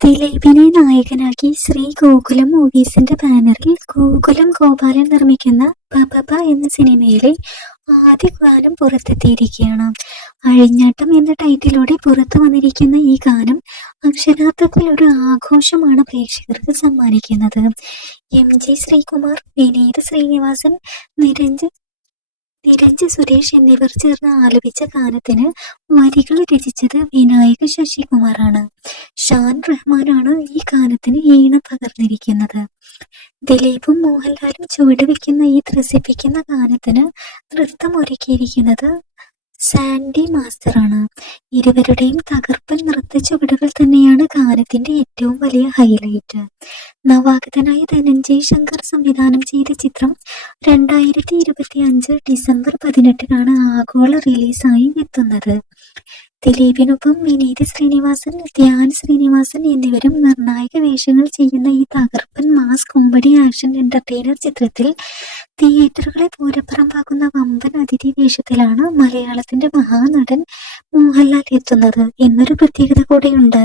ദിലീപിനെ നായകനാക്കി ശ്രീ ഗോകുലം മൂവീസിന്റെ ബാനറിൽ ഗോകുലം ഗോപാലൻ നിർമ്മിക്കുന്ന ബബബ എന്ന സിനിമയിലെ ആദ്യ ഗാനം പുറത്തെത്തിയിരിക്കുകയാണ്. അഴിഞ്ഞാട്ടം എന്ന ടൈറ്റിലൂടെ പുറത്തു വന്നിരിക്കുന്ന ഈ ഗാനം അക്ഷരാർത്ഥത്തിൽ ഒരു ആഘോഷമാണ് പ്രേക്ഷകർക്ക് സമ്മാനിക്കുന്നത്. എം ജി ശ്രീകുമാർ വിനീത് ശ്രീനിവാസൻ നിരഞ്ജൻ നിരഞ്ജ് സുരേഷ് എന്നിവർ ചേർന്ന് ആലപിച്ച ഗാനത്തിന് വരികൾ രചിച്ചത് വിനായക ശശികുമാറാണ്. ഷാൻ റഹ്മാനാണ് ഈ ഗാനത്തിന് ഈണം പകർന്നിരിക്കുന്നത്. ദിലീപും മോഹൻലാലും ചുവടുവെക്കുന്ന ഈ ത്രസിപ്പിക്കുന്ന ഗാനത്തിന് നൃത്തം ഒരുക്കിയിരിക്കുന്നത് സാൻഡി മാസ്റ്ററാണ്. ഇരുവരുടെയും തകർപ്പൻ നൃത്ത ചുവടുകൾ തന്നെയാണ് ഗാനത്തിന്റെ ഏറ്റവും വലിയ ഹൈലൈറ്റ്. നവാഗതനായ ധനഞ്ജയ് ശങ്കർ സംവിധാനം ചെയ്ത ചിത്രം രണ്ടായിരത്തി ഇരുപത്തി അഞ്ച് ഡിസംബർ പതിനെട്ടിനാണ് ആഗോള റിലീസായി എത്തുന്നത്. ദിലീപിനൊപ്പം വിനീത് ശ്രീനിവാസൻ ധ്യാൻ ശ്രീനിവാസൻ എന്നിവരും നിർണായക വേഷങ്ങൾ ചെയ്യുന്ന ഈ തകർപ്പൻ മാസ് കോമഡി ആക്ഷൻ എന്റർടൈനർ ചിത്രത്തിൽ തിയേറ്ററുകളെ പൂരപ്പുറമ്പാക്കുന്ന വമ്പൻ അതിഥി വേഷത്തിലാണ് മലയാളത്തിന്റെ മഹാനടൻ മോഹൻലാൽ എത്തുന്നത് എന്നൊരു പ്രത്യേകത കൂടെയുണ്ട്.